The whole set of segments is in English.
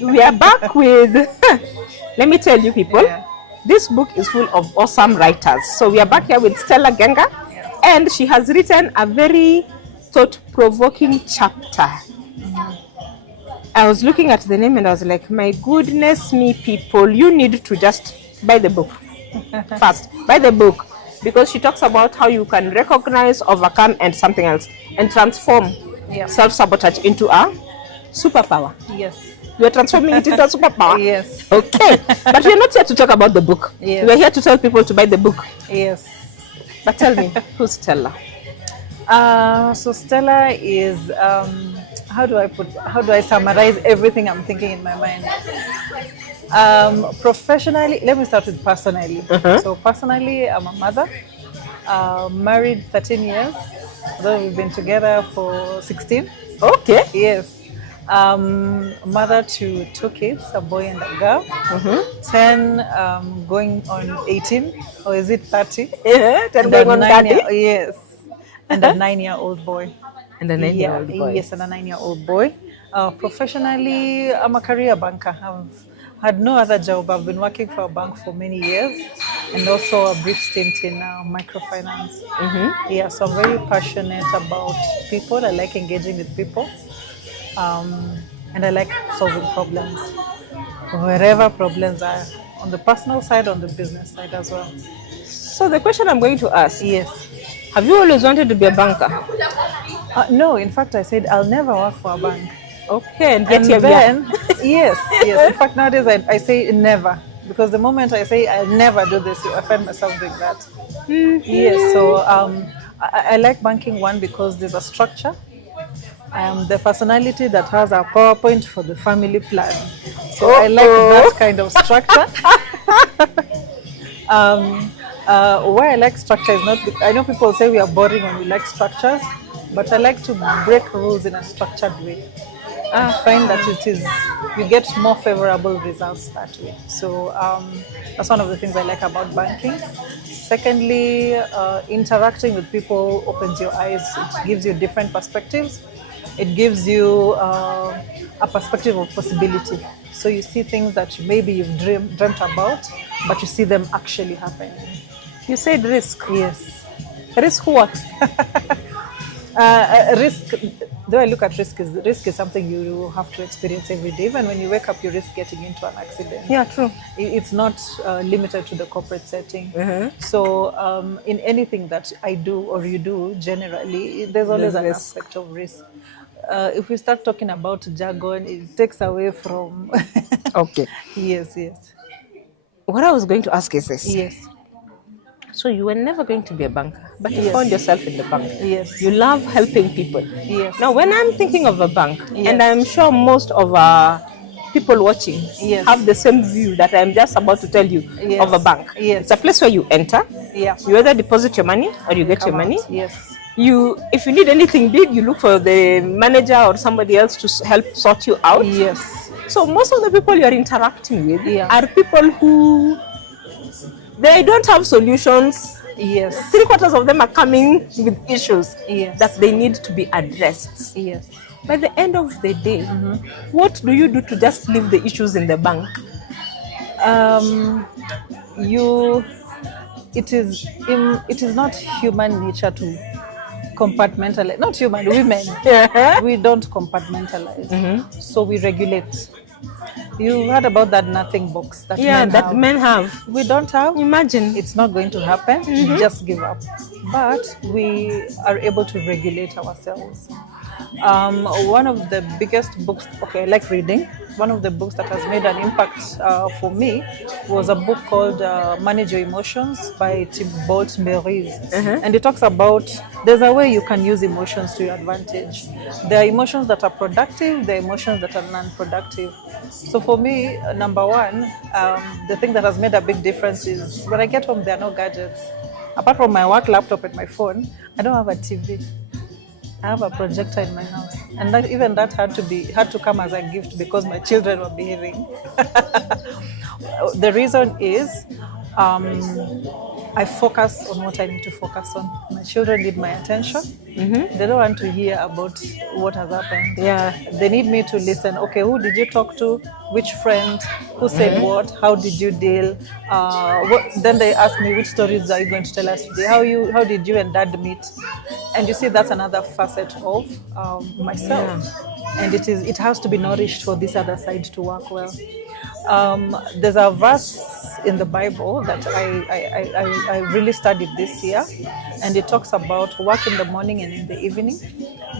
We are back with, let me tell you, people, Yeah. this book is full of awesome writers. So we are back here with Stella Genga, Yeah. and she has written a very thought provoking chapter. I was looking at the name and I was like, my goodness me, people, you need to just buy the book first. Buy the book because she talks about how you can recognize, overcome, and something else, and transform Yeah. self-sabotage into a superpower. Yes. We are transforming it into a superpower. Yes. Okay. But we are not here to talk about the book. Yes. We are here to tell people to buy the book. Yes. But tell me, who's Stella? So Stella is how do I summarize everything I'm thinking in my mind? Professionally, let me start with personally. So personally, I'm a mother, married 13 years, although we've been together for 16. Okay. Yes. Mother to 2 kids, a boy and a girl. 10 going on 18, or is it 30? Yeah, And going on 30. yes. And a 9-year-old boy. And a 9-year-old boy. Yes, and a 9-year-old boy. Professionally, I'm a career banker. I've had no other job. I've been working for a bank for many years, and also a brief stint in microfinance. Yeah, so I'm very passionate about people. I like engaging with people, and I like solving problems, wherever problems are, on the personal side, on the business side as well. So the question I'm going to ask, Yes. have you always wanted to be a banker? No, in fact, I said I'll never work for a bank. Okay, and yet And here we are. then, yes. In fact, nowadays I say never, because the moment I say I'll never do this, I find myself doing that. Yes, so I like banking, one, because there's a structure. The personality that has a PowerPoint for the family plan. So I like that kind of structure. Why I like structure is not, I know people say we are boring when we like structures, but I like to break rules in a structured way. I find that you get more favorable results that way. So that's one of the things I like about banking. Secondly, interacting with people opens your eyes. It gives you different perspectives. It gives you a perspective of possibility. So you see things that maybe you've dreamt about, but you see them actually happening. You said risk. Yes. Risk what? Risk, though I look at risk is something you have to experience every day. Even when you wake up, you risk getting into an accident. Yeah, true. It's not limited to the corporate setting. So in anything that I do or you do, generally, there's always an aspect of risk. If we start talking about jargon, it takes away from... Okay. Yes. What I was going to ask is this. Yes. So you were never going to be a banker, but you found yourself in the bank. Yes. You love helping people. Yes. Now, when I'm thinking of a bank, Yes. and I'm sure most of our people watching Yes. have the same view that I'm just about to tell you Yes. of a bank. Yes. It's a place where you enter. Yeah. You either deposit your money or you get your Come out. money. Yes. If you need anything big, you look for the manager or somebody else to help sort you out. Yes. So most of the people you're interacting with Yeah. are people who they don't have solutions. Yes. 3/4 of them are coming with issues Yes. that they need to be addressed. Yes. By the end of the day, what do you do to just leave the issues in the bank? It is not human nature to compartmentalize. Not human, women. We don't compartmentalize. So we regulate. You heard about that nothing box that men have. We don't have. Imagine. It's not going to happen. Just give up. But we are able to regulate ourselves. One of the biggest books, I like reading. One of the books that has made an impact for me was a book called Manage Your Emotions by Thibault Meurice. And it talks about there's a way you can use emotions to your advantage. There are emotions that are productive, there are emotions that are non-productive. So for me, number one, the thing that has made a big difference is when I get home, there are no gadgets. Apart from my work laptop and my phone, I don't have a TV. I have a projector in my house, and that had to come as a gift because my children were behaving. The reason is I focus on what I need to focus on. My children need my attention. They don't want to hear about what has happened. Yeah. They need me to listen. Okay, who did you talk to? Which friend? Who said what? How did you deal? Then they ask me, which stories are you going to tell us today? How did you and dad meet? And you see, that's another facet of myself. And it has to be nourished for this other side to work well. There's a verse in the Bible that I really studied this year, and it talks about work in the morning and in the evening,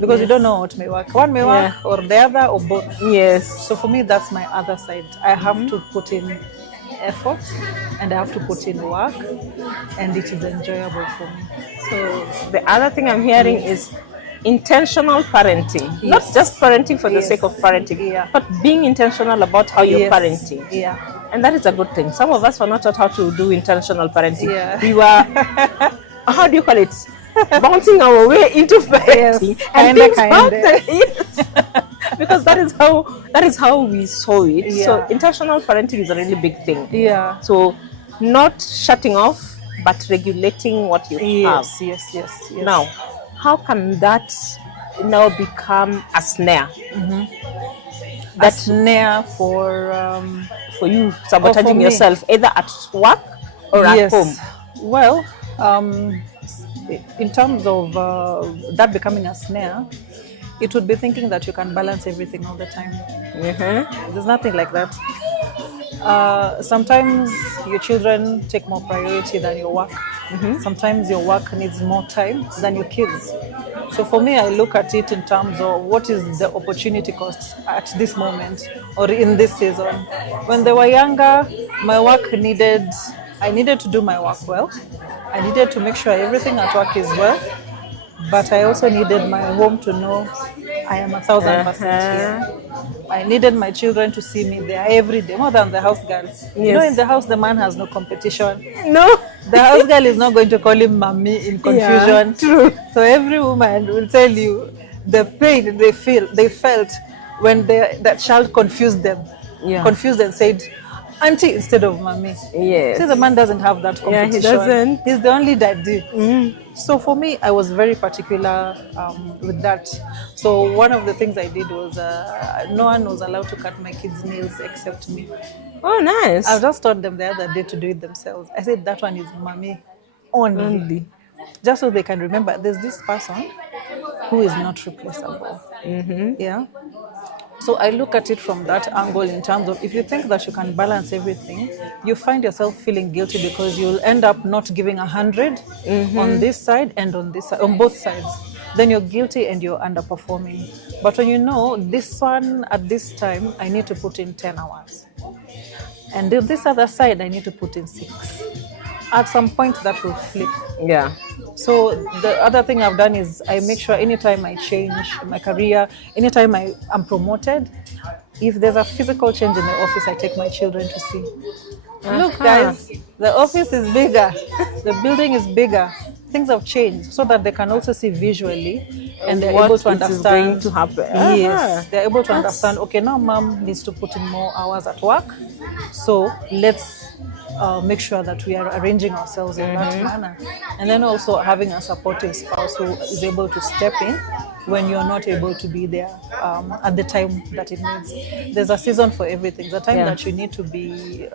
because you don't know what may work. One may work, or the other, or both. Yes. So for me, that's my other side. I have to put in effort, and I have to put in work, and it is enjoyable for me. So the other thing I'm hearing is intentional parenting. Not just parenting for the sake of parenting, but being intentional about how you're parenting. Yeah. And that is a good thing. Some of us were not taught how to do intentional parenting. Yeah. We were, how do you call it? Bouncing our way into parenting. And things happened. Because that is how we saw it. Yeah. So intentional parenting is a really big thing. Yeah. So not shutting off, but regulating what you have. Yes. Now, how can that now become a snare? A snare for you sabotaging yourself, either at work or at home? Well, in terms of that becoming a snare, it would be thinking that you can balance everything all the time. There's nothing like that. Sometimes your children take more priority than your work. Sometimes your work needs more time than your kids. So for me, I look at it in terms of what is the opportunity cost at this moment or in this season. When they were younger, I needed to do my work well. I needed to make sure everything at work is well. But I also needed my home to know I am 1,000% here. I needed my children to see me there every day, more than the house girl. You know, in the house, the man has no competition. No. The house girl is not going to call him mommy in confusion. True. So every woman will tell you the pain they felt when that child confused them. Confused and said, auntie instead of mommy. Yes. See, the man doesn't have that competition. He doesn't. He's the only daddy. So for me, I was very particular with that. So one of the things I did was no one was allowed to cut my kids' nails except me. Oh, nice. I just taught them the other day to do it themselves. I said that one is mommy only. Just so they can remember there's this person who is not replaceable. Yeah. So I look at it from that angle in terms of if you think that you can balance everything, you find yourself feeling guilty because you'll end up not giving 100 on this side and on this side, on both sides. Then you're guilty and you're underperforming. But when you know this one at this time, I need to put in 10 hours. And this other side, I need to put in 6. At some point that will flip. Yeah. So the other thing I've done is I make sure anytime I change my career, anytime I'm promoted, if there's a physical change in the office, I take my children to see. Look, guys, the office is bigger. The building is bigger. Things have changed so that they can also see visually and they're able to understand. Going to happen. Yes, they're able to understand, okay, now mom needs to put in more hours at work. So let's make sure that we are arranging ourselves in that manner. And then also having a supportive spouse who is able to step in when you're not able to be there at the time that it needs. There's a season for everything. The time that you need to be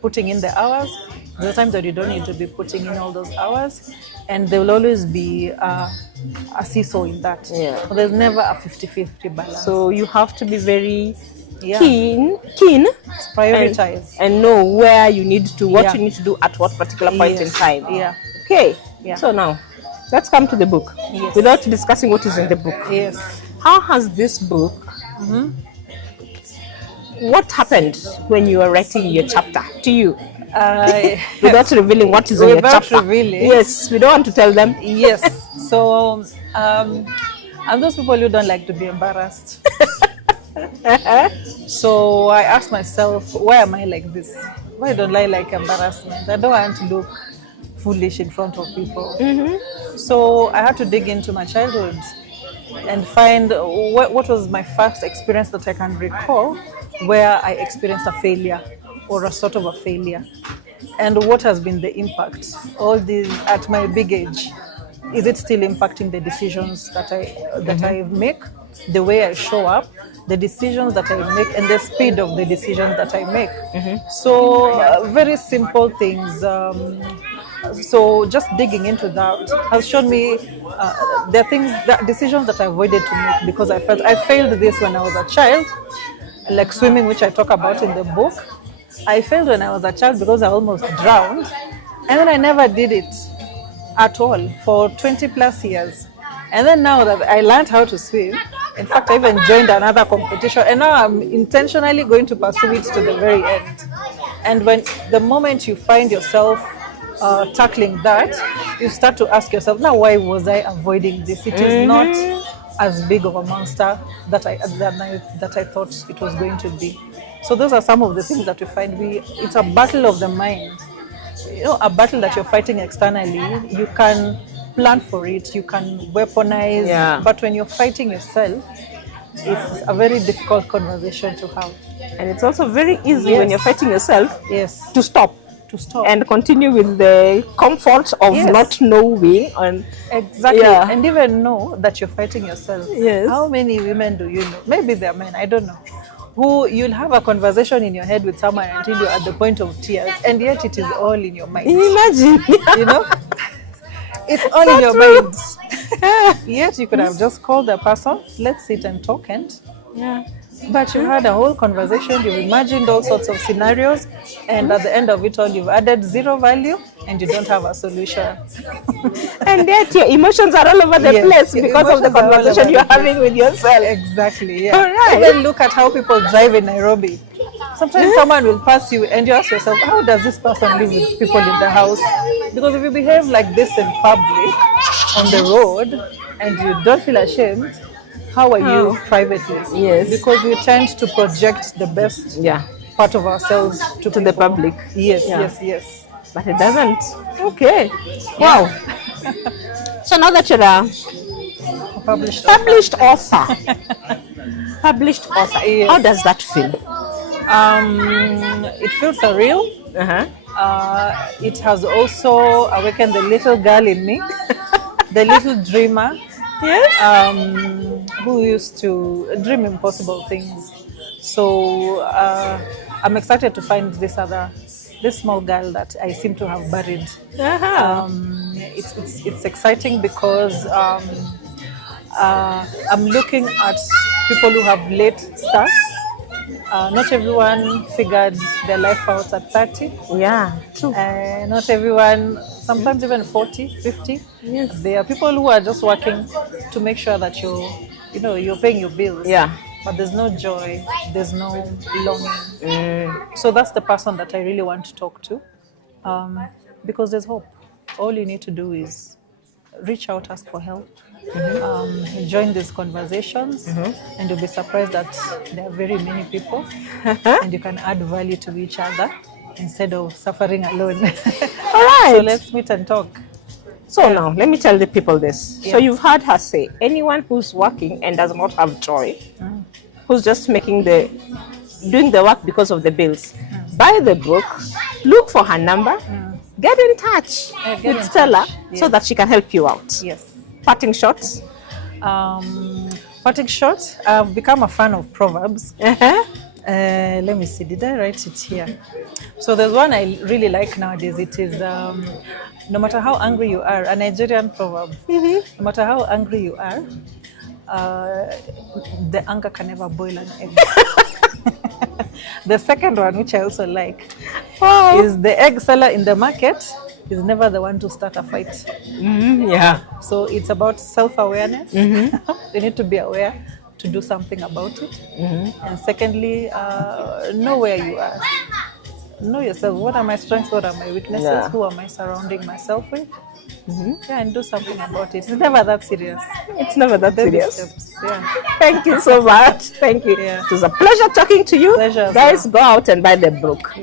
putting in the hours, there's times that you don't need to be putting in all those hours, and there will always be a seesaw in that. So there's never a 50-50 balance. So you have to be very keen, prioritize and know where you need to, what you need to do at what particular point in time. Okay. So now, let's come to the book. Without discussing what is in the book. How has this book, what happened when you were writing your chapter to you? Without revealing what is in your chapter. Revealing. Yes, we don't want to tell them. So, I'm those people who don't like to be embarrassed. So I asked myself, why am I like this? Why don't I like embarrassment? I don't want to look foolish in front of people. So I had to dig into my childhood and find what was my first experience that I can recall where I experienced a failure or a sort of a failure. and what has been the impact? All these at my big age, is it still impacting the decisions that I make, the way I show up, the decisions that I make, and the speed of the decisions that I make? So very simple things. So just digging into that has shown me there are things, that decisions that I avoided to make because I felt I failed this when I was a child, like swimming, which I talk about in the book. I failed when I was a child because I almost drowned, and then I never did it at all for 20 plus years. And then now that I learned how to swim, in fact, I even joined another competition, and now I'm intentionally going to pursue it to the very end. And when the moment you find yourself tackling that, you start to ask yourself, now why was I avoiding this? It is not as big of a monster that I thought it was going to be. So those are some of the things that we find. It's a battle of the mind. You know, a battle that you're fighting externally, you can plan for it, you can weaponize, but when you're fighting yourself, it's a very difficult conversation to have. And it's also very easy when you're fighting yourself to stop and continue with the comfort of not knowing. And exactly, and even know that you're fighting yourself. How many women do you know? Maybe they're men, I don't know, who you'll have a conversation in your head with someone until you're at the point of tears, and yet it is all in your mind. Imagine. You know, it's all in your mind. Yet you could have just called the person, let's sit and talk, and but you had a whole conversation, you've imagined all sorts of scenarios, and at the end of it all, you've added zero value and you don't have a solution. And yet your emotions are all over the place because of the conversation you're having with yourself. Exactly, Even look at how people drive in Nairobi. Sometimes someone will pass you and you ask yourself, how does this person live with people in the house? Because if you behave like this in public, on the road, and you don't feel ashamed, how are you privately? Because we tend to project the best part of ourselves to the public. Yes. But it doesn't. Okay. Wow. So now that you're a published author, how does that feel? It feels surreal. It has also awakened the little girl in me, the little dreamer. Who used to dream impossible things. So I'm excited to find this small girl that I seem to have buried. It's exciting because I'm looking at people who have late starts. Not everyone figured their life out at 30. True. Not everyone, sometimes even 40, 50. There are people who are just working to make sure that you're paying your bills. But there's no joy, there's no longing. So that's the person that I really want to talk to, because there's hope. All you need to do is reach out, ask for help, join these conversations, and you'll be surprised that there are very many people, and you can add value to each other instead of suffering alone. All right. So let's meet and talk. So now, let me tell the people this. So you've heard her say, anyone who's working and does not have joy, who's just doing the work because of the bills, buy the book, look for her number, get in touch with Stella so that she can help you out. Parting shots. Parting shot. I've become a fan of proverbs. Let me see. Did I write it here? So there's one I really like nowadays. It is no matter how angry you are, a Nigerian proverb. No matter how angry you are, the anger can never boil an egg. The second one, which I also like, is the egg seller in the market is never the one to start a fight. So it's about self-awareness. You need to be aware to do something about it. And secondly, know where you are. Know yourself. What are my strengths? What are my weaknesses? Who am I surrounding myself with? And do something about it. It's never that serious. It's never that serious. Steps. Thank you so much. Thank you. It was a pleasure talking to you. Pleasure. Guys, go out and buy the book.